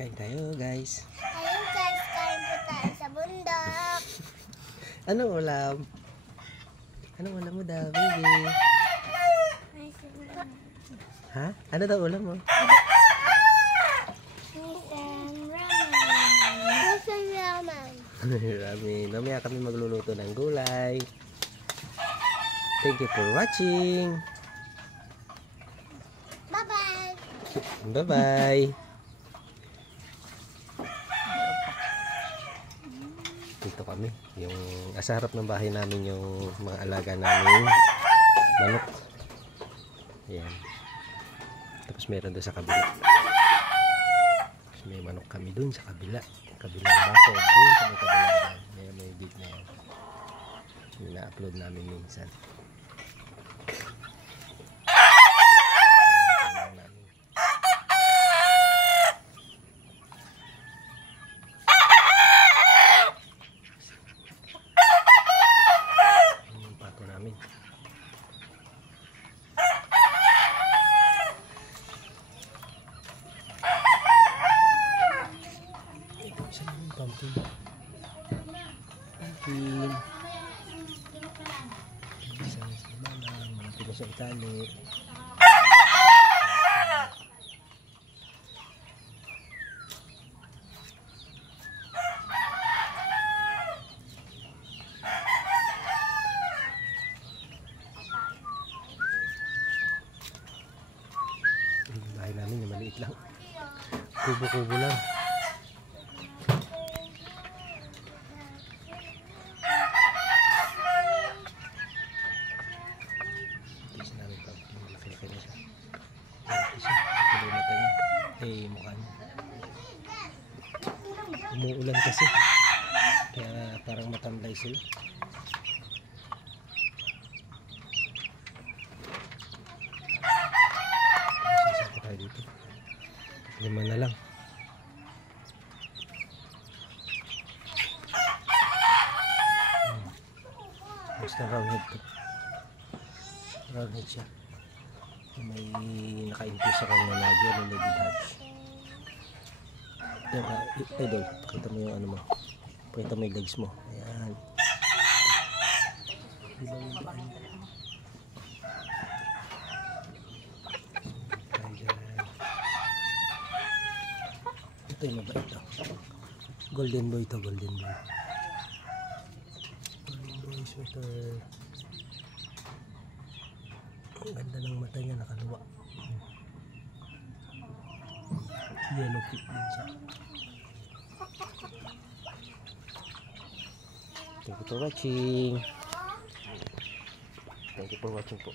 Kain tayo guys. Ayun guys, kain po tayo sa bundok. Anong ulam? Anong ulam mo daw, baby? Ha? Ano daw ulam mo? Ramen. Mamaya kami magluluto ng gulay. Thank you for watching. Bye-bye. Bye-bye. Dito kami. Yung sa harap ng bahay namin yung mga alaga namin manok. Ayan. Tapos meron doon sa kabila. Tapos may manok kami doon sa kabila. Kabilang bako. Doon sa may kabila. May gate na yan. Ina-upload namin minsan. Yung pato namin. Ito isa namin pumpkin. Pumpkin. Isa sa malang. Malapit na sa itali. Yung bahay namin yung maliit lang. Kubo-kubo lang. Ito isa namin pumpkin. Malaki-laki na siya. Malaki siya. Tuloy mata niya. Mukha niya. Umuulan kasi. Kaya parang matamlay sila. Sasama tayo dito. 5 na lang. Basta roundhead to. Roundhead siya. May naka-infuse sa kanya na yellow legged hatch. Yan, idol. Pakita mo yung ano mo. Pakita mo yung legs mo. Ayan. Ito yung mabait ito. Golden boy ito, golden boy. Golden boy sweater. Ang ganda ng mata niya, nakaluwa. Yellow pig din siya. Thank you for watching. Thank you for watching po.